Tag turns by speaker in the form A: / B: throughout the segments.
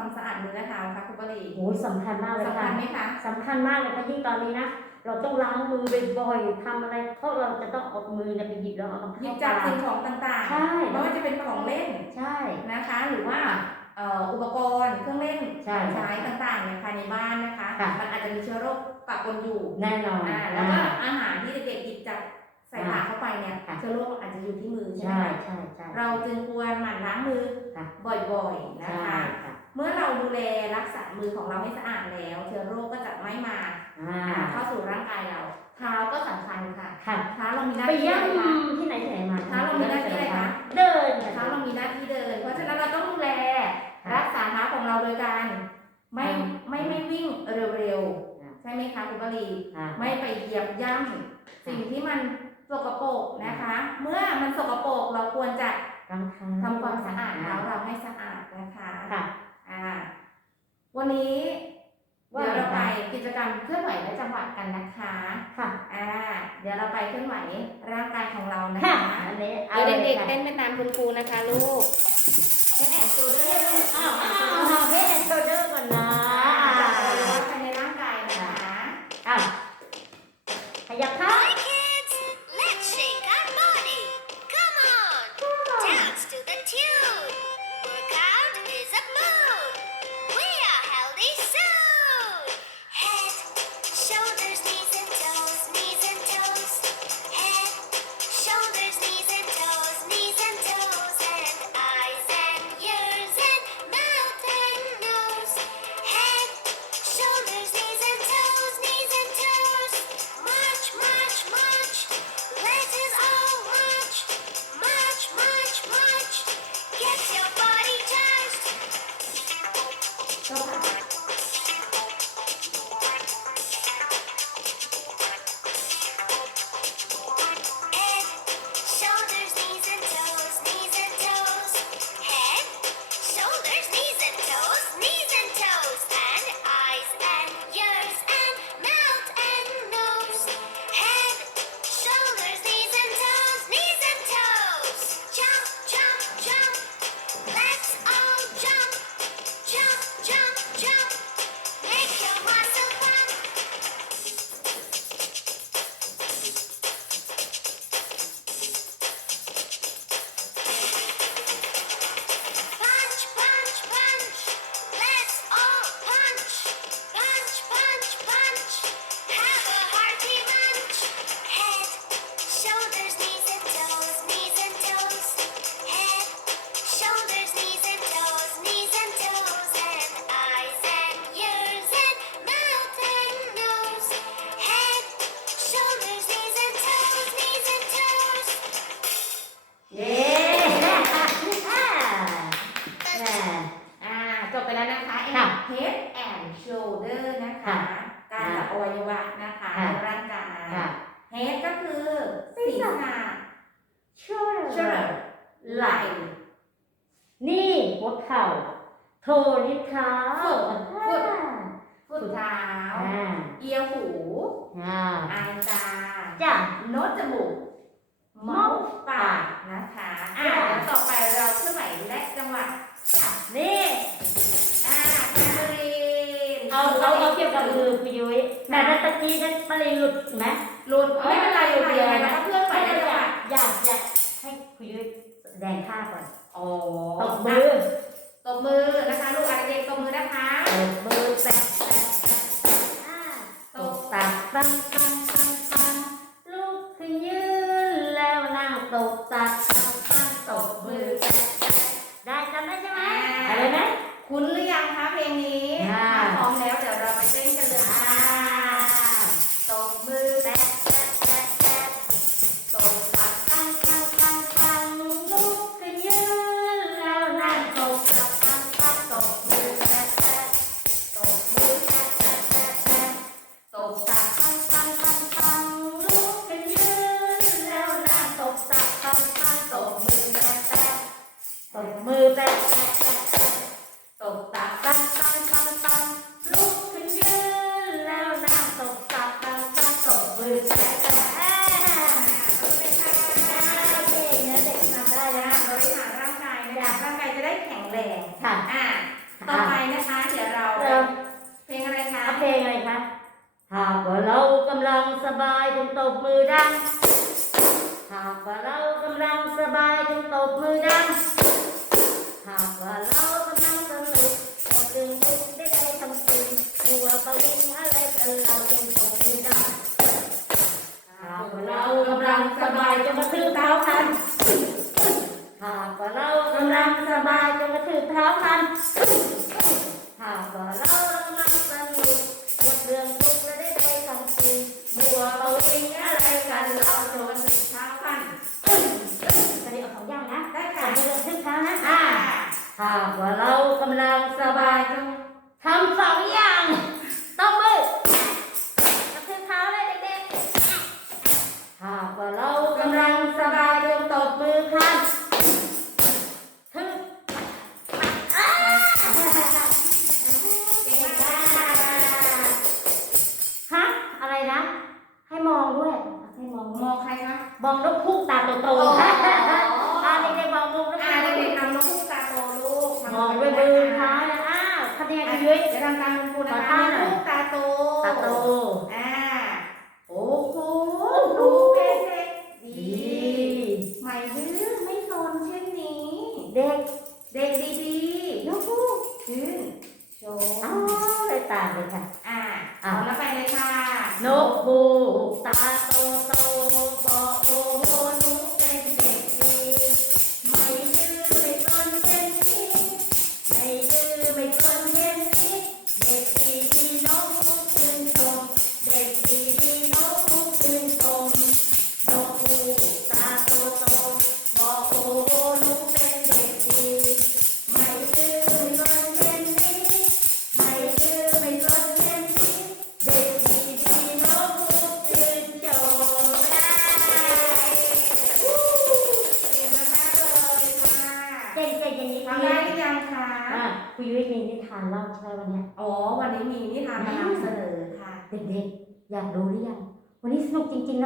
A: ความสะอาดมือและเท้าคะคุณปรี
B: โอ้ยสำคัญมากเลย
A: สำคั
B: ค่ะ
A: ญไหมคะ
B: สำคัญมากเลยค่ะยิ่งตอนนี้นะ เราต้องล้างมือบ่อยๆทำอะไร เพราะเราจะต้องเอามือเนี่ยไปหยิบแล้วเอามา
A: หยิบ
B: เข้า
A: จับ
B: ปาก
A: สิ่งของต่าง
B: ใช่
A: ๆ ไม่ว่าจะเป็นของเล่น
B: ใช่
A: นะคะ หรือว่าเอ่ออุปกรณ์เครื่องเล่น
B: ใช่
A: ใช้ต่างๆในภายในบ้านนะคะ
B: ค่ะ
A: มันอาจจะมีเชื้อโรคปะปนอยู่
B: แน่นอน
A: อ่าแล้วก็อาหารที่เด็กๆหยิบจับใส่ปากเข้าไปเนี่ย
B: ค่ะ
A: เชื้อโรคอาจจะอยู่ที่มือใช่ไหม
B: ใช่
A: คะ
B: ใช่ใช่
A: เราจึงควรหมั่นล้างมือ
B: ค่ะ
A: บ่อยๆ นะ
B: ใช่
A: คะ
B: ค่ะ
A: เมื่อเราดูแลรักษามือของเราให้สะอาดแล้ว เชื้อโรคก็จะไม่มา
B: อ่า
A: เข้าสู่ร่างกายเรา เท้าก็สำคัญค่ะ
B: ค่ะ
A: เท้าเรามีหน้า
B: ไป
A: ที่
B: เยี่ย
A: อะ
B: ม
A: ไรคะ
B: ที่ไหนที่ไหนมา
A: เท้าเรามีหน้าที่อะไรคะ
B: เดิน
A: เท้าเรามีหน้าที่เดิน เพราะฉะนั้นเราต้องดูแลรักษาเท้าของเราโดยการไม่ไม่ไม่วิ่งเร็วๆ ใช่ไหมคะคุณปรี
B: อ่า
A: ไม่ไปเหยียบย่ำสิ่งที่มันสกปรกนะคะ เมื่อมันสกปรกเราควรจะ
B: รองเท้า
A: ทำความสะอาดเท้าเราให้สะอาดนะคะ
B: ค่ะ
A: อ่าวันนี้
B: ว่า
A: เดี๋ยวเรา
B: ไง
A: ไป
B: คะ
A: กิจกรรมเคลื่อนไหวและจังหวัดกันนะคะ
B: ค่ะ
A: อ่าเดี๋ยวเราไปเคลื่อนไหวร่างกายของเรานะ
B: ค่ะ
A: คะ
B: อันนี้
A: เดี๋ยวเด็กๆ
B: ค่ะ
A: เต้นไปตามคุณครูนะคะลูกเต้นแอนซูด้วยลูก
B: อ้าว ก่อ หั
A: วประวิงอะ
B: ไร
A: กันเรา
B: จงตบมือดังหากว่าเรากำลังสบายจงกระมา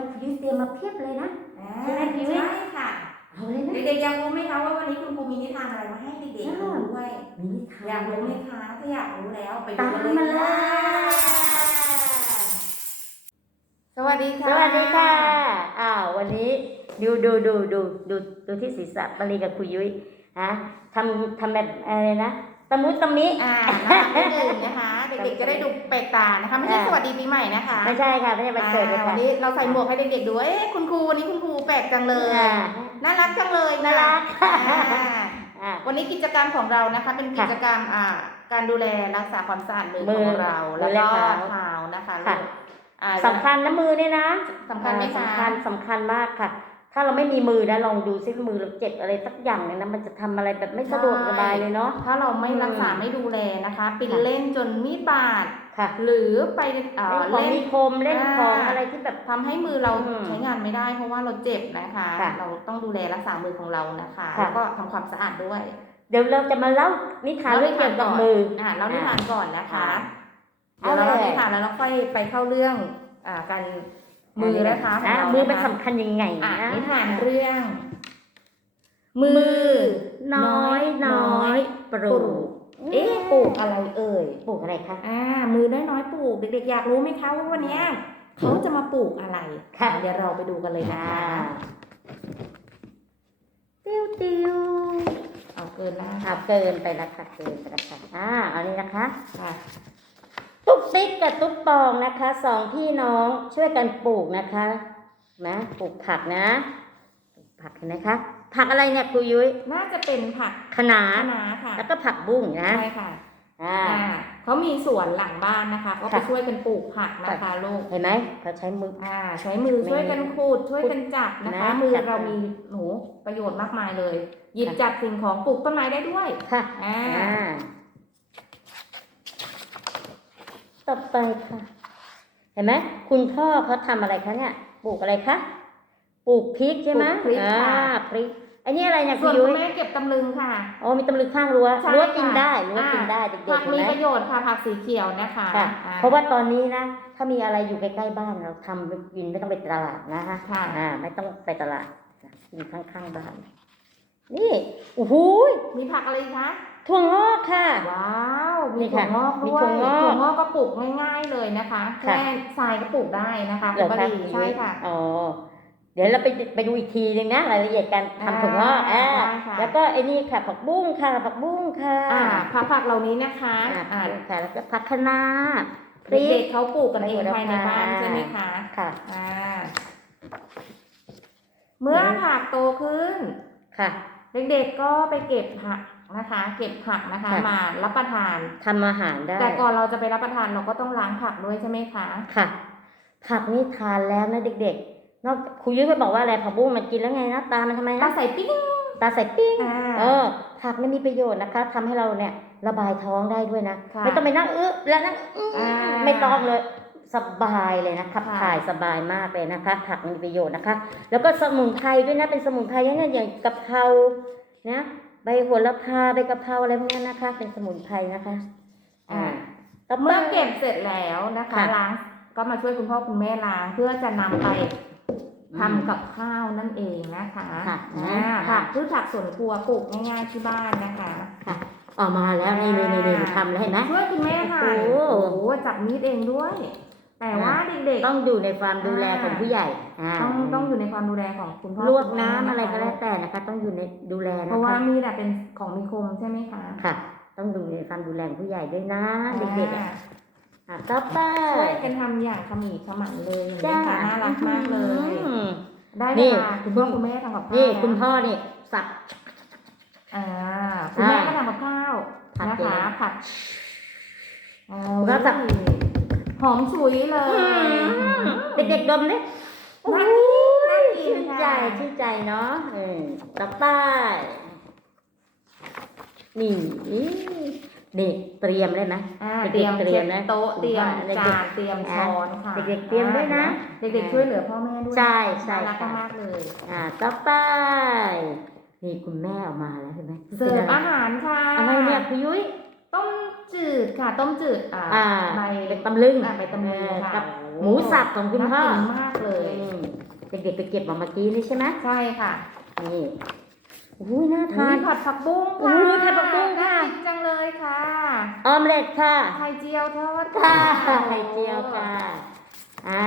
B: นุกจริงๆนะคุยยุ้ยเตรียมมาเพียบเลยนะ
A: อ่า
B: ใช่ไหมพี่วิ
A: ใช่ค่ะ
B: เอาเลยนะ
A: เด็กๆอยากรู้ไหมคะว่าวันนี้คุณครูมีนิทานอะไรมาให้เด็กๆดูด้วย
B: มีนิทาน
A: อยากรู้ไหมคะถ้าอยากรู้แล้วไป
B: ตา
A: ดู
B: ม
A: กัน
B: มา
A: เล
B: เลยย
A: ค่ะสวัสดีค่ะ
B: สวัสดีค่ะ อ้าววันนี้ดูดูดูดูดูดูที่ศีรษะปรีกับคุยยุ้ยฮะทำทำแบบอะไรนะตะมุตะมิ
A: อ่าน่ารักนิดนึงนะคะ เด็กๆจะได้ดูแปลกตานะคะไม่ใช่
B: อ่า
A: สวัสดีปีใหม่นะคะ
B: ไม่ใช่ค่ะไม่ใช่วันเกิดเลย
A: อ่า
B: ค่ะ
A: วันนี้เราใส่หมวกให้เด็กๆดูเอ๊ะคุณครูวันนี้คุณครูแปลกจังเลย
B: อ่า
A: น่ารักจังเลย
B: น่ารัก
A: อ่า
B: อะ
A: วันนี้กิจกรรมของเรานะคะ เป็นกิจกรรมอ่าการดูแลรักษาความสะอาดมือ
B: มื
A: ข
B: อ
A: องเรา
B: มือ
A: แล้ว
B: และ
A: ก็
B: เท้า
A: เท้านะคะ
B: ค่ะ
A: ลูกอ่า
B: สำคัญนะมือเนี่ยนะ
A: สำคัญไหมคะ
B: สำคัญสำคัญมากค่ะ ถ้าเราไม่มีมือนะลองดูซิมือเราเจ็บอะไรสักอย่างเนี่ยนะมันจะทำอะไรแบบไม่สะดวกสบายเลยเนาะ
A: ถ้าเราไม่
B: อืม
A: รักษาไม่ดูแลนะคะปิน
B: ค่ะ
A: เล่นจนมีดบาด
B: ค่ะ
A: หรือไปเอ่อ
B: เล่นของ
A: เล่น
B: มีคมเล่น
A: อ่า
B: ของอะไรที่แบบ
A: ทำให้มือเรา
B: อืม
A: ใช้งานไม่ได้ เพราะว่าเราเจ็บนะคะ
B: ค่ะ
A: เราต้องดูแลรักษามือของเรานะคะ
B: ค่ะ
A: แล้วก็ทำความสะอาดด้วย
B: เดี๋ยวเราจะมาเล่านิทานเรื่องเกี่ยวกับมือ
A: อ่าเรานิทานก่อนนะคะ
B: อ่า
A: เดี๋ยวเรา
B: เอาเลย
A: นิทานแล้วเราค่อยไปเข้าเรื่องอ่าการ มือนะคะของ
B: นะ
A: เรา
B: มือมัน
A: นะคะ
B: สำคัญยังไง
A: อะ
B: นะ
A: นิทานเรื่อง มือ
B: น้อยน้อยปลูก
A: เอ๊ะปลูกอะไรเอ่ย
B: ปลูกอะไรคะ
A: อ่า มือน้อยๆปลูกเด็กๆอยากรู้ไหมคะว่าวันเนี้ยเขาจะมาปลูกอะไร
B: ค่ะ
A: เดี๋ยวเราไปดูกันเลยนะ
B: อ่า
A: คะ
B: ติ้วติ้ว
A: เอาเกินแล้ว
B: อ่าเกินไปแล้วค่ะเกินไปแล้วค่ะอ่าอันนี้นะคะ
A: ค่ะ
B: ตุ๊กติ๊กกับตุ๊กปองนะคะสองพี่น้องช่วยกันปลูกนะคะนะปลูกผักนะปลูกผักเห็นไหมคะ ผักอะไรเนี่ยครูยุ้ย
A: น่าจะเป็นผัก
B: คะน้า
A: คะน้าค่ะ
B: แล้วก็ผักบุ้งนะ
A: ใช่ค่ะ
B: อ่า
A: อ่าเขามีสวนหลังบ้านนะคะก็ไป
B: ค่ะ
A: ช่วยกันปลูกผักนะคะลูก
B: เห็นไหมเขาใช้มือ
A: อ่าใช้มือ
B: ไม่
A: ช่วยกันขูดช่วยกันจับนะคะ
B: นะ
A: มือ
B: จับ
A: เรามีหนูประโยชน์มากมายเลย หยิบจับสิ่งของปลูกต้นไม้ได้ด้วย
B: ค่ะ
A: อ่า
B: อ่า ต่อไปค่ะ เห็นไหมคุณพ่อเขาทำอะไรคะเนี่ย ปลูกอะไรคะปลูกพริกใช่ไหม
A: ปลูกพริก
B: อ่า
A: ค่ะ
B: พริกอันนี้อะไรเนี่ย
A: ส่
B: คุ
A: ว
B: ณ
A: น
B: ยุ้
A: คุ
B: ย
A: ณแม่เก็บตำลึงค่ะ
B: อ๋อมีตำลึงข้างรั้ว
A: ใช่
B: รั้วกิน
A: ค่ะ
B: ได้รั้วกิน
A: อ่า
B: ได้เด็ก
A: ผัก
B: ๆเห็น
A: มี
B: ไหม
A: ประโยชน์ค่ะผักสีเขียวนะคะ
B: ค่ะ
A: อ่
B: เพราะว่าตอนนี้นะ ถ้ามีอะไรอยู่ใกล้ๆบ้านเราทำกินไม่ต้องไปตลาดนะคะ
A: ค่ะ
B: อ่าไม่ต้องไปตลาดกินข้างๆบ้าน นี่โอ้โหย
A: มีผักอะไรคะ
B: ผ ถั่วงอกค่ะ
A: ว้าว
B: นี่
A: มีถั่ว
B: ค่ะ
A: งอก
B: มี
A: ด้วย
B: ถั่วงอก
A: ถั่วงอกก็ปลูกง่ายๆเลยนะคะ
B: ค่ะ
A: แค่ทรายก็ปลูกได้นะคะ
B: เห
A: คุ
B: ร
A: ณ
B: อ
A: ป
B: คะ
A: รีใช่ค่ะ
B: อ๋อเดี๋ยวเราไปไปดูอีกทีหนึงนะรายละเอียดการทำถั่วงอก
A: อ่า
B: อ่า
A: ได้ค่ะ
B: แล้วก็ไอ้นี่ค่ะผักบุ้งค่ะผักบุ้งค่ะ
A: อ่าผักผักเหล่านี้นะคะ
B: อ่า
A: อ่า
B: ค่ะแล้วก็ผักคะน้าพริ
A: เด็
B: ก
A: กๆเขาปลูกกันเองภายในบ้าน
B: ค่ะ
A: ใช่ไหมคะ
B: ค่ะ
A: อ่าเมื่อผักโตขึ้น
B: ค่ะ
A: เด็กๆก็ไปเก็บผัก นะคะ เก็บผักนะคะ
B: ค่ะ
A: มารับประทาน
B: ทำอาหารได้
A: แต่ก่อนเราจะไปรับประทานเราก็ต้องล้างผักด้วยใช่ไหมคะ
B: ค่ะ ผักนี่ทานแล้วนะเด็กๆ นอกครูยุ้ยไปบอกว่าอะไรผักบุ้งมันกินแล้วไงนะตามันทำไม
A: ตา
B: นะ
A: ใส่ปิ้ง
B: ตาใส่ปิ้ง
A: อ่า
B: เออ ผักมันมีประโยชน์นะคะทำให้เราเนี่ยระบายท้องได้ด้วยนะ
A: ค่ะ
B: ไม่ต้องไปนั่งอึแล้วนั่งอื้อ
A: อ่า
B: ไม่ต้องเลย สบายเลยนะขับ
A: ค่ะ
B: ถ่ายสบายมากเลยนะคะ ผักมีประโยชน์นะคะ แล้วก็สมุนไพรด้วยนะ เป็นสมุนไพรอย่างเงี้ยอย่างกะเพรา นะ ใบโหระพาใบกะเพราอะไรพวกนี้นะคะ เป็นสมุนไพรนะคะ
A: อ่า
B: ต่อไป
A: เมื่อเก็บเสร็จแล้วนะคะ
B: ค่ะ
A: ล้างก็มาช่วยคุณพ่อคุณแม่ล้างเพื่อจะนำไปทำกับข้าวนั่นเองนะคะ
B: ค่ะ
A: อ่าผักพืชผักสวนครัวปลูกง่ายๆที่บ้านนะคะ
B: ค่ะออกมาแล้วนี่นี่นี่นี่ทำแล้วเห็นไหม
A: ช่วยคุณแม่ค่ะ
B: โอ้
A: โอ้
B: โห
A: โหจับมีดเองด้วย แต่ว่าเด็กๆ
B: ต้องอยู่ในความดูแลของผู้ใหญ่อ่า
A: ต้องต้องอยู่ในความดูแลของคุณพ่อ
B: ลวก
A: คุณแม่
B: น้ำอะไรก็
A: นค
B: แล้วแต่นะคะ ต้องอยู่ในดูแล
A: เพ
B: นะ
A: ราะว่า
B: คะ
A: มีดอะเป็นของมีคมใช่ไหมคะ
B: ค่ะ ต้องดูในความดูแลของผู้ใหญ่ด้วยนะ เด็กๆอะ
A: อ่า
B: อะต่อไป
A: ช่วยกันทำอย่างขมีขมันเลยเห็นไหม
B: จ้า
A: คะน่ารักมากเลย
B: อืม
A: ได้
B: นี่
A: เวลาคุณพ่อคุณแม่ทำกับข้าว
B: นี่
A: แล้ว
B: คุณพ่อนี่สับ
A: อ่าคุณแม่
B: อ่า
A: ก็ทำกับข้าว
B: ผัด
A: นะ
B: เอง
A: คะผัดเอา
B: แล้วแบบ
A: หอมฉุยเลย
B: เด็กๆดมดิ
A: น่ากินน่ากิ
B: ชื่
A: น
B: น
A: ค่ะ
B: ใจชื่นใจเนาะเออต่อไปนี่นี่เตรียมได้ไหม
A: อ่า
B: เด็
A: เต
B: กๆ
A: รียม
B: เตรียม
A: เช็ด
B: นะ
A: โต๊ะ
B: คุณ
A: เตรียม
B: พ่อเด็กๆ
A: จานเตรียมช้อนค่ะ
B: เด็กๆเตรียมด้วยนะ
A: เด็กๆช่วยเหลือพ่อแม่ด้วย
B: ใช่ใช่
A: น่ารัก
B: ค่ะ
A: มากๆเลย
B: อ่าต่อไปนี่คุณแม่ออกมาแล้วเห็นไหม
A: เสิร์ฟอาหารค่ะ
B: อะไรเนี่ยคุณยุ้ย
A: ต้มจืดค่ะ ต้มจืดอ่า
B: อ่า
A: ใบ
B: เป็นตำลึง
A: อ่าใบตำลึง
B: เออ
A: ค่ะ
B: กับหมูสับของคุณพ่อ
A: น่ากินมากเลย
B: อืมเด็กๆไปเก็บมาเมื่อกี้นี่ใช่ไหม
A: ใช่ค่ะ
B: นี่โอ้ยน่าทา
A: มี
B: น
A: ผัดผักบุ้ง
B: โอ้
A: ค่ะ
B: ยผัดผักบุ้งค่ะ
A: น่ากินจังเลยค่ะ
B: ออมเล็ตค่ะ
A: ไข่เจียวทอด
B: ค่ะไข่เจียวค่ะอะ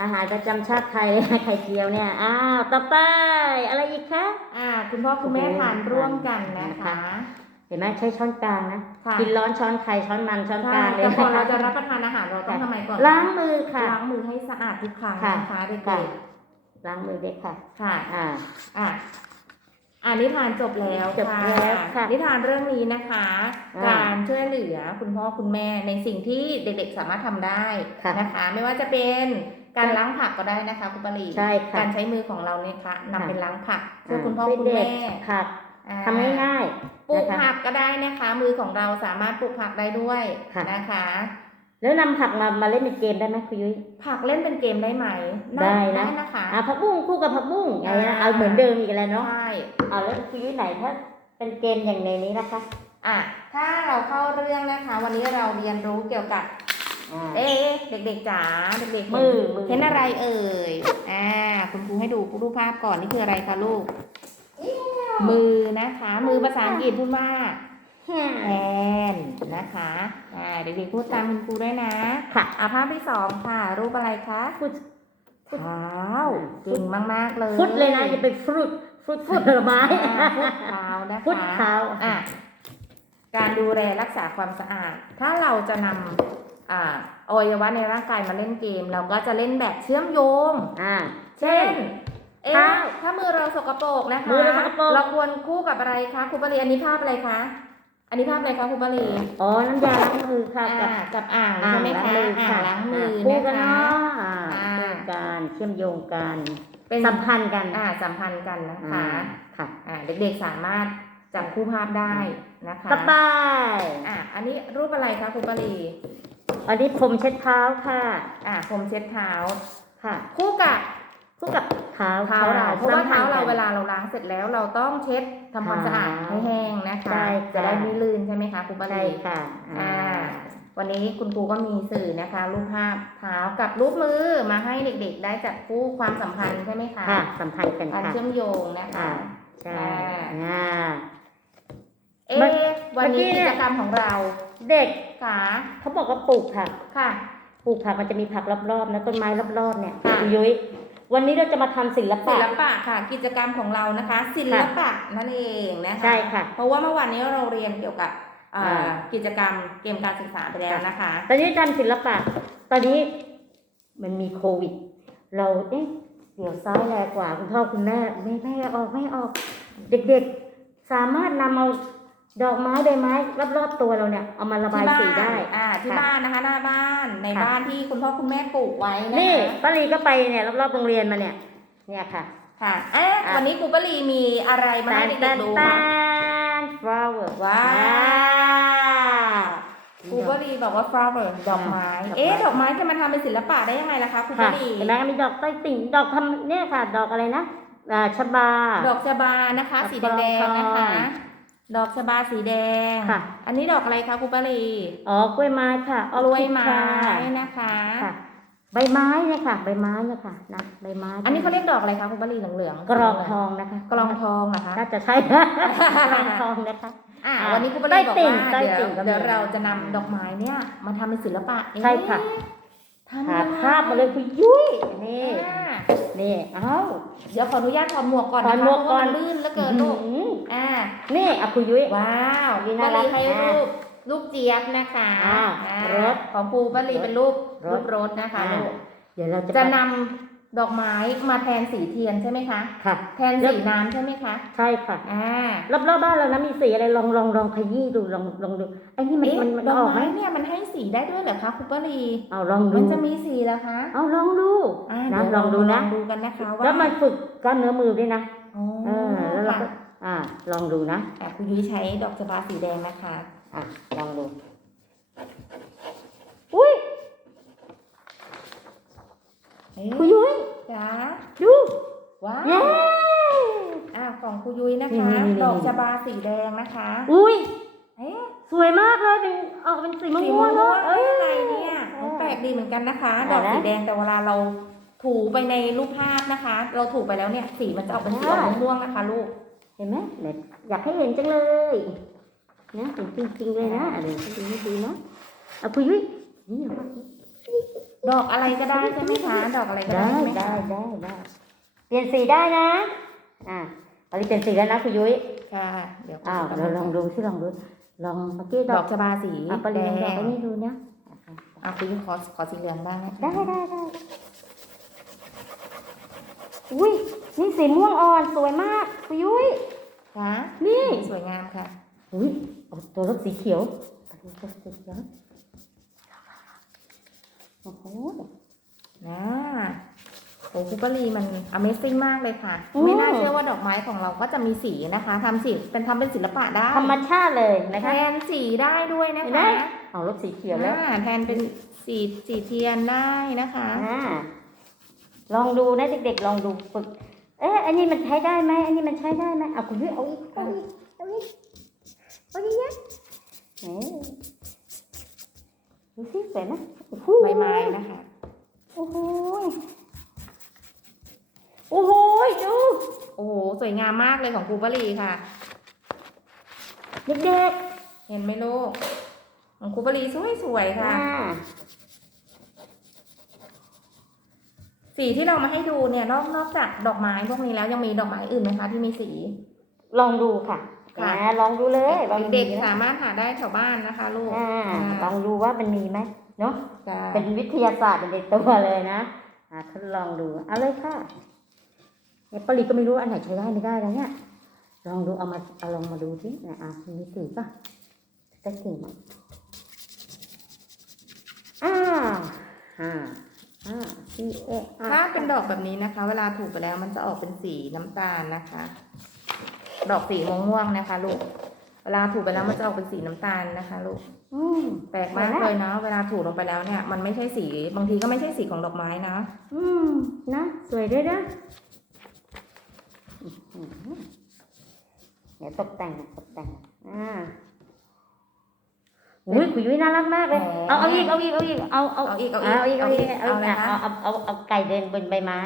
B: อาหารประจำชาติไทย ไข่เจียวเนี่ย อ้าว ต่อไป อะไรอีกคะ
A: อ่า คุณพ่อคุณแม่
B: โอ้โห
A: ทานร่วมกันนะคะ
B: เห็นไหมใช้ช้อนกลางนะ
A: ค่ะ
B: กินร้อนช้อนไข่ช้อนมันช้อนก
A: ใช่
B: ลางเลย
A: แต่พอเราจะรับประทานอาหารเราต้องทำไมก่อน
B: ล้างมือค่ะ
A: ล้างมือให้สะอาดทุกครั้ง
B: ค่ะ
A: นะคะเด็
B: ค่ะ
A: ก
B: ล้างมือเด็กค่ะ
A: ๆค่ะ
B: อ่า
A: อะอ่านิทานจบแล้ว
B: จบแล้วค่ะ
A: นิทานเรื่องนี้นะคะ
B: อ่า
A: การช่วยเหลือคุณพ่อคุณแม่ในสิ่งที่เด็กๆสามารถทำได้
B: ค่ะ
A: นะคะ ไม่ว่าจะเป็นการล้างผักก็ได้นะคะคุณปรี
B: ใช่ค่ะ
A: การใช้มือของเราเนี่ยค่ะนำ
B: ค่ะ
A: เป็นล้างผักช่วยคุณพ่อ
B: ช่วย
A: คุณ
B: เด็
A: แม่
B: กผัก
A: อ่า
B: ทำง่ายๆ
A: ปลูก
B: นะคะ
A: ผักก็ได้นะคะ มือของเราสามารถปลูกผักได้ด้วย
B: ค่ะ
A: นะคะ
B: แล้วนำผักมามาเล่นเป็นเกมได้ไหมคุณยุ้ย
A: ผักเล่นเป็นเกมได้ไหม
B: ได้นะ
A: ได้นะคะ
B: อ่าผักบุ้งคู่กับผักบุ้งไงนะ
A: อ่า
B: เอาเหมือนเดิมอีกแล้วเนาะ
A: ใช่
B: เอาแล้วคุณยุ้ยไหนถ้าเป็นเกมอย่างในนี้นะคะ
A: อะถ้าเราเข้าเรื่องนะคะ วันนี้เราเรียนรู้เกี่ยวกับ
B: อ่า
A: เอ๊ะเด็กๆจ๋าเด็กๆ
B: มือมือ
A: เห็นอะไรเอ่ยอ่าคุณครูให้ดูรูปภาพก่อนนี่คืออะไรคะลูก มือนะคะ มือภาษาอังกฤษพูดว่าแฮนนะคะอ่าเด็กๆพูดตามคุณครูด้วยนะ
B: ค่ะ
A: อะภาพที่สองค่ะ รูปอะไรคะ
B: ฟุต
A: เท้าเก่งมากๆเลย
B: ฟุตเลยนะอย่าไปฟรุตฟรุตฟรุตผลไม้
A: อ่าฟุตเท้านะคะ
B: ฟุตเท้า
A: อะการดูแลรักษาความสะอาด ถ้าเราจะนำอ่าอวัยวะในร่างกายมาเล่นเกม เราก็จะเล่นแบบเชื่อมโยง
B: อ่า
A: เช่น เอ๊ะ
B: เท้า
A: ถ้ามือเราสกปรกนะคะ
B: มือเราสกปรก
A: เราควรคู่กับอะไรคะครูปรีอันนี้ภาพอะไรคะ อันนี้ภาพอะไรคะครูปรี
B: อ๋อ น้ำยาล้างมือค่ะ
A: อ่า
B: กับ
A: กับอ่าง
B: อ่า
A: ใช่ไหม
B: ล้าง
A: คะ
B: มือ
A: อ่า
B: ค่ะ
A: งล้างมือ
B: คู่
A: นะ
B: กัน
A: คะ
B: เนาะอ่า
A: อ่า
B: คู่กันเชื่อมโยงกัน
A: เป็น
B: สัมพันธ์กัน
A: อ่าสัมพันธ์กันนะคะ
B: อ่าค่ะ
A: อ่าเด็กๆสามารถจับคู่ภาพได้นะคะ
B: ต่อไป
A: อ่าอันนี้รูปอะไรคะครูปรี
B: อันนี้ผมเช็ดเท้าค่ะ
A: อ่าพรมเช็ดเท้า
B: ค่ะ
A: คู่กับ
B: คู่กับเท้า
A: เท้า
B: ค่ะ
A: เรา เพราะว่าเท้าเรา
B: สัมพันธ์กัน
A: เวลาเราล้างเสร็จแล้วเราต้องเช็ดทำความสะอาด
B: ค่ะ
A: ให้แห้งนะคะ
B: ใช่ค่ะ
A: จะได้ไม่ลื่นใช่ไหมคะครูป
B: ใช่
A: รี
B: ค่ะ
A: อ่าวันนี้คุณครูก็มีสื่อนะคะ รูปภาพเท้ากับรูปมือมาให้เด็กๆ ได้จับคู่ความสัมพันธ์ใช่ไหมคะ
B: ค่ะสัมพันธ์กัน
A: การ
B: ค่ะ
A: เชื่อมโยงนะคะ
B: อ่าใช่
A: อ่า
B: อ่า
A: เอ๊ะวันนี้กิจกรรมของเรา
B: เด็ก
A: ค่ะ
B: เขาบอกว่าปลูกผัก
A: ค่ะ
B: ปลูกผักมันจะมีผักรอบๆนะต้นไม้รอบๆเนี่ย
A: ค่ะ
B: คุณยุ้ย วันนี้เราจะมาทำศิล
A: ศิ
B: ปะ
A: ลปะค่ะ กิจกรรมของเรานะคะศิลปะนั่นเองนะคะ
B: ใช่ค่ะ
A: เพราะว่าเมื่อวานนี้เราเรียนเกี่ยวกับอ่า
B: อ่า
A: กิจกรรมเกมการศึกษาไปแล้วนะคะ
B: ตอนนี้ทำศิลปะ ตอนนี้มันมีโควิด เราเอ๊ะเดี๋ยวซ้ายแรงกว่าคุณพ่อคุณแม่ไม่ไม่ออกไม่ออก เด็กๆ สามารถนำเอา ดอกไม้ใบไม้รอบๆตัวเราเนี่ยเอามาระบายสีได้
A: อ่าที่
B: ค่ะ
A: บ้านนะคะ หน้าบ้านใน
B: ค่ะ
A: บ้านที่คุณพ่อคุณแม่ปลูกไว้นะคะ
B: นี่ป้าลีก็ไปเนี่ยรอบๆโรงเรียนมาเนี่ย เนี่ยค่ะ
A: ค่ะเอ๊ะ
B: อะ
A: วันนี้ครูปรีมีอะไรมาให้เด็กๆดู
B: แต
A: คะ
B: น flower
A: ว้าวครูปรีบอกว่า flower ดอกไม้
B: ดอกไม้
A: เอ๊ะดอกไม้จะมาทำเป็นศิลปะได้ยังไงล่ะคะครูป
B: ค่ะ
A: รี
B: เห็นไหมมีดอกไต้ติ่งดอกทำเนี่ยค่ะ ดอกอะไรนะอ่าชบา
A: ดอกชบานะคะ
B: ดอก
A: สีแดงๆนะคะ
B: ทอง
A: ดอกชบาสีแดง
B: ค่ะ
A: อันนี้ดอกอะไรคะครูปรี
B: อ๋อกล้วยไม้ค่ะ
A: กล้วยไม้
B: ค่ะ
A: นะคะ
B: ค่ะ ใบไม้เนี่ยค่ะ ใบไม้เนี่ยค่ะนะใบไม้
A: อันนี้เขาเรียกดอกอะไรคะครูปรีเหลืองๆ
B: กรองทองนะคะ
A: กรองทองเหรอคะ
B: น่าจะใช่นะกรองทองนะคะ
A: อ่า
B: อะ
A: วันนี้ครูป
B: ใต้
A: รีบอก
B: ติ่ง
A: ว่า
B: ใต้
A: เดี๋ยว
B: ติ่งก็มี
A: เดี๋ยวเราจะนำดอกไม้เนี่ย มาทำเป็นศิลปะ
B: ใช่ค่ะ
A: เอ๊ทำ
B: หา
A: ยังไง
B: ภาพมาเลยคุณยุ้ยนี่
A: อ่า
B: นี่เอ้า
A: เดี๋ยวขออนุญาตถอดหมวกก่อน
B: ถอ
A: นะ
B: ด
A: คะ
B: หมวก
A: เพราะว่า
B: ก่อน
A: มันลื่นเหลือเกินลูก
B: อื้อหือ
A: อ่า
B: นี่อะคุณยุ้ย
A: ว้าว
B: นี่
A: ป้า
B: น่ารั
A: ลี
B: ก
A: ให้
B: อ่า
A: รูปลูกเจี๊ยบนะคะ
B: อ่า
A: อ่าร
B: ถ
A: ของครูป้าลีเป็นรูป
B: ร
A: รู
B: ถ
A: ปรถนะคะ
B: อ่า
A: ลูก
B: เดี๋ยวเราจะ
A: จะ
B: ไป
A: นำดอกไม้มาแทนสีเทียนใช่ไหมคะ
B: ค่ะ
A: แทนสีน้ำใช่ไหมคะ
B: ใช่ค่ะ
A: อ่าร
B: อบๆบ้านเรานะมีสีอะไรลองลองลองขยี้ดูลองลองดูไอ้นี่มัน
A: เอ๊ะ
B: มันมัน
A: ดอ
B: อกอกไหม
A: ไม้เนี่ยมันให้สีได้ด้วยเหรอคะครูป้าลี
B: เอาลองดู
A: มันจะมีสีแล้วคะ
B: เอาลองดู
A: อ่า
B: นะ
A: เดี๋ยว
B: ลองดูนะ
A: ลองดูกันนะคะว่า
B: แล้วมันฝึกกล้ามเนื้อมือด้วยนะ
A: อ๋อ
B: เออแล้วเรา
A: ค่ะ
B: ก็ อ่า ลองดูนะ
A: อะคุณยุ้ยใช้ดอกชบาสีแดงนะคะ
B: อะ ลองดู อุ้ย
A: เอ๊ะ
B: คุณยุ้ย
A: จ้า
B: ดู
A: ว้า
B: เย้
A: วอะของคุณยุ้ยนะคะ
B: นี่ๆๆๆ
A: ดอกชบาสีแดงนะคะ
B: อุ้ย
A: เอ๊ะ
B: สวยมากเลยเป็นออกเป็นสีม่
A: สี
B: ว
A: ม่ว
B: ง
A: ง
B: ๆเนอะ
A: เอ้ยอะไรเนี่ยมันแปลกดีเหมือนกันนะคะ ดอก
B: อะไรนะ
A: สีแดงแต่เวลาเราถูไปในรูปภาพนะคะ เราถูไปแล้วเนี่ยสีมันจะออกเป็นสีออก
B: อ่า
A: ม่วงๆนะคะ ลูก
B: เห็นไหมเด็กอยากให้เห็นจังเลยนะเห็นจริงๆเลยนะเดี๋ยวให้ดูให้ดูนะเอาคุณยุ้ยนี่
A: ดอกอะไรก็ได้ใช่ไหมคะดอกอะไรก็
B: ได้
A: ได้ใช่ไหม
B: ได้
A: คะ
B: ได้ได้เปลี่ยนสีได้นะ อ่าตอนนี้เปลี่ยนสีแล้วนะคุณยุ้ย
A: ค่ะเดี๋ยว
B: อ้าว
A: คุณ
B: เราลองดูที่ลองดูลองเมื่อกี้ด
A: ด
B: อ
A: อกกชบาสี
B: อะปริ
A: แด
B: ญ
A: ง
B: ญาไปนี่ดูนะ
A: อะคุณยุ้ยขอขอสีเหลืองบ้างนะคะ
B: ได้ได้ได้ อุ้ยนี่สีม่วงอ่อนสวยมากคุณยุ้ย
A: ค่ะ
B: นี่
A: สวยงามค่ะ
B: อุ้ยเอาตัวรถสีเขียวตัวรถสีเขียวโอ้โห
A: นะโอ้คุปรีมัน Amazing มากเลยค่ะ
B: อืม
A: ไม่น่าเชื่อว่าดอกไม้ของเราก็จะมีสีนะคะทำสีเป็นทำเป็นศิลปะได้
B: ธรรมชาติเลยนะ
A: แท
B: คะ
A: นสีได้ด้วยนะ
B: เห็นไหม
A: คะ
B: เอารถสีเขียวแล้ว
A: อ่าแทนเป็นสีสีเทียนได้นะคะ
B: อ่า ลองดูนะเด็กๆ ลองดูฝึก เอ๊ะอันนี้มันใช้ได้ไหมอันนี้มันใช้ได้ไหมเอาคุณด้วยเอาอีกเอาอีกเอาอีกเอาอีกนะเอ๊ะดูสิสวยไหม
A: ใบไม้นะคะ
B: โอ้โหโอ้โหดู
A: โอ้โหสวยงามมากเลยของครูปรีค่ะ
B: เด็กๆ
A: เห็นไหมลูกของครูปรีสวยๆค่ะ
B: อ่า
A: สีที่เรามาให้ดูเนี่ยนอกนอกจากดอกไม้พวกนี้แล้วยังมีดอกไม้อื่นไหมคะที่มีสี
B: ลองดูค่ะ
A: ค่ะ
B: อ่าลองดูเลยว่ามัน
A: เด็ก
B: มีไหม
A: ๆสามารถหาได้แถวบ้านนะคะ ลูก
B: อ่า
A: อ่า
B: ลองดูว่ามันมีไหมเนาะ
A: จ้ะ
B: เป็นวิทยาศาสตร์เป็นในตัวเลยนะอ่าทดลองดูเอาเลยค่ะเนี่ยปารีก็ไม่รู้อันไหนใช้ได้ไม่ได้แล้วเนี่ยลองดูเอามาเอาลองมาดูที่เนี่ยอะมีสีป่ะได้สีมั้งอ่าอ่า อ่าสีเอะอะ
A: ถ้าเป็นดอกแบบนี้นะคะ เวลาถูกไปแล้วมันจะออกเป็นสีน้ำตาลนะคะ ดอกสีม่วงๆนะคะ ลูก เวลาถูกไปแล้วมันจะออกเป็นสีน้ำตาลนะคะ ลูก
B: อืม
A: แปลกมากเลยเนาะเวลาถูกลงไปแล้วเนี่ย มันไม่ใช่สี บางทีก็ไม่ใช่สีของดอกไม้นะ
B: อืมนะสวยด้วยนะอื้อหือเดี๋ยวตกแต่งตกแต่งอ่า อุ้ยคุยยุ้ยน่ารักมากเลย เอาเอาอีกเอาอีกเอาอีกเอาเอา
A: เอาอีกเอา
B: เอา
A: อี
B: อี
A: ก
B: กเอาอีกเอา
A: เอา
B: อีก
A: เลย
B: เอา
A: นะ
B: เอาเอาเอาไก่เดินบนใบไม้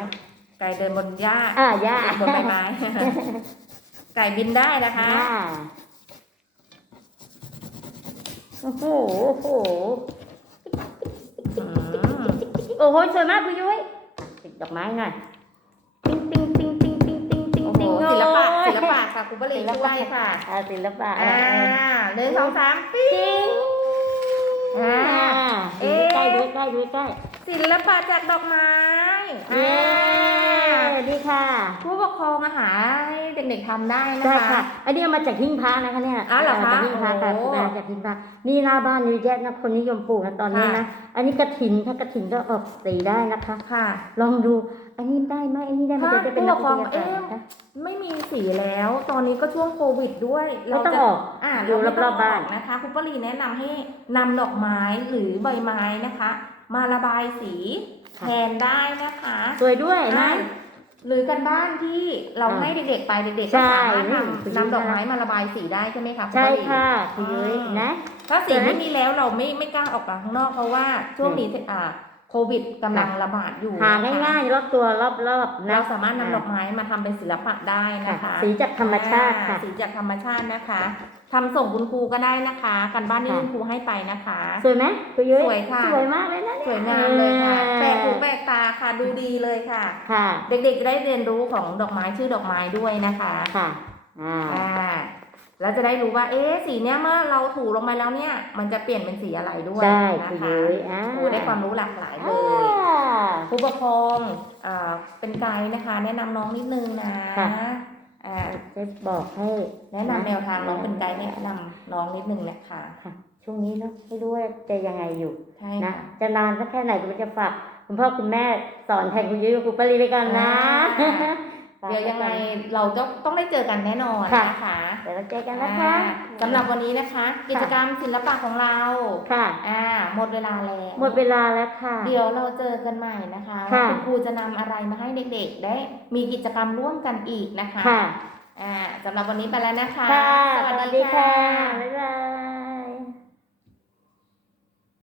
A: ไก่เดินบนหญ้า
B: อ่าย่า
A: บนใบไม้ ไก่บินได้นะคะ
B: อ่าโอ้โหโอ้โหอืมโอ้โหสวยมากคุณยุ้ยอะติดดอกไม้หน่อยติ๊งติ๊งติ๊งติ๊งติ๊งติ๊งติ๊ง
A: โอ้โห
B: ติ๊ง
A: ศิลปะ
B: โอ้ย
A: ศิลปะค่ะครูปรีช่วยค่ะ
B: อ่าศิลปะ
A: อ่าหนึ่งสองสาม
B: จริง
A: อ่า
B: ดูใกล้ดูใกล้ดูใกล้
A: ศิลปะจากดอกไม้
B: เย้ดีค่ะ
A: ผู้ปกครองอาหารให้เด็กๆทำได้นะ
B: ใช่
A: คะ
B: ค่ะอันนี้เอามาจากหิ้งพระนะคะเนี่ย
A: อ๋อเหรอคะ
B: จากหิ้งพระค่ะ
A: โอ้
B: มาจากหิ้งพระนี่หน้าบ้านเยอะแยะนะคนนิยมปลูกนะตอนนี้
A: ค่ะ
B: นะ อันนี้กระถินถ้ากระถินก็ออกสีได้นะคะ
A: ค่ะ
B: ลองดู อันนี้ได้ไหมอันนี้ได้ไหม
A: ค่ะ
B: เดี๋ยวจะเป็นนัก
A: ผู้
B: วิ
A: ปก
B: ท
A: ครอง
B: ยาศาสตร์นะคะ
A: ไม่มีสีแล้ว ตอนนี้ก็ช่วงโควิดด้วย
B: ไม่ต้อง
A: จะ
B: ออก
A: อ่า
B: อยู่
A: เไม่ต้ง
B: รอบๆบ้าน
A: กนะคะครูปรีแนะนำให้นำดอกไม้หรือใบไม้นะคะ มาระบายสีแทนได้นะคะ
B: สวยด้วยนะ
A: อ่าหรือกันบ้านที่เรา
B: อ่า
A: ให้เด็กๆไปเด็กๆ
B: ใช่
A: ก็สามารถ
B: นี่
A: น
B: คุณำยุ้ย
A: นำดอกไม้มาระบายสีได้ใช่ไหมคะณ
B: ใช่
A: ปรี
B: ค่ะคุณยุ้ย
A: อืม
B: นะ
A: ถ้าสี
B: เดี๋ยวนะ
A: ไม่มีแล้วเราไม่ไม่กล้าออกไปข้างนอกเพราะว่าช่วงนี้อ่า โควิดกำลังระบาดอยู่
B: หา
A: นะคะ
B: ง่ายๆรอบตัวรอบๆนะ
A: เราสามารถนำดอกไม้มาทำเป็นศิลปะได้
B: ค่ะ
A: นะคะ
B: สีจากธรรมชาติค่ะ
A: อ่สีจากธรรมชาตินะคะทำส่งคุณครูก็ได้นะคะกันบ้านที่
B: ค่ะ
A: คุณครูให้ไปนะคะ
B: สวยไหมคุณยุ้ย
A: สวยค่ะ
B: สวยมากเลยนะเนี่
A: สวยงามเลยค่ะแปลกหู
B: เอ
A: แปล
B: อก
A: ตาค่ะดูดีเลยค่ะ
B: ค่ะ
A: เด็กๆได้เรียนรู้ของดอกไม้ชื่อดอกไม้ด้วยนะคะ
B: ค่ะ อ่า
A: อ่า แล้วจะได้รู้ว่า เอ๊ะ สีเนี้ยเมื่อเราถูลงไปแล้วเนี่ย มันจะเปลี่ยนเป็นสีอะไรด้วย
B: ใช่
A: นะ
B: คุณ
A: คะ
B: ยุ้ยอ่า
A: โอ้ได้ความรู้หลากหลายเล
B: อ่
A: ยาผู้ปกครองอ่าเป็นไกด์นะคะ แนะนำน้องนิดนึงนะ
B: ค่ะ
A: อ่า
B: จะบอกให้
A: แนะนำแนวทางน้องเป็นไกด์แนะนำน้องนิดนึงนะคะ
B: ช่วงนี้เนาะไม่รู้ว่าจะยังไงอยู่
A: ใช่
B: นะ
A: ค่ะ
B: จะนานสักแค่ไหนก็จะฝากคุณพ่อคุณแม่สอนแทนคุณยุ้ยกับคุณปรีไปก่อนนะ
A: อ่า เดี๋ยวยังไงเราจะต้องได้เจอกันแน่นอน
B: ค่ะ
A: นะคะ
B: เดี๋ยวเราเจอกันนะคะ
A: อ่าสำหรับวันนี้นะคะ กิจกรรมศิลปะของเรา
B: ค่ะ
A: อ่าหมดเวลาแล้ว
B: หมดเวลาแล้วค่ะ
A: เดี๋ยวเราเจอกันใหม่นะคะ
B: ค่ะ
A: ว่าคุณครูจะนำอะไรมาให้เด็กๆ ได้มีกิจกรรมร่วมกันอีกนะคะ
B: ค่ะ
A: อ่าสำหรับวันนี้ไปแล้วนะคะ
B: ค่ะ
A: ส
B: ส
A: วั
B: วั
A: ส
B: ส
A: ดี
B: ดี
A: ค่ะ
B: ค่ะบ๊ายบาย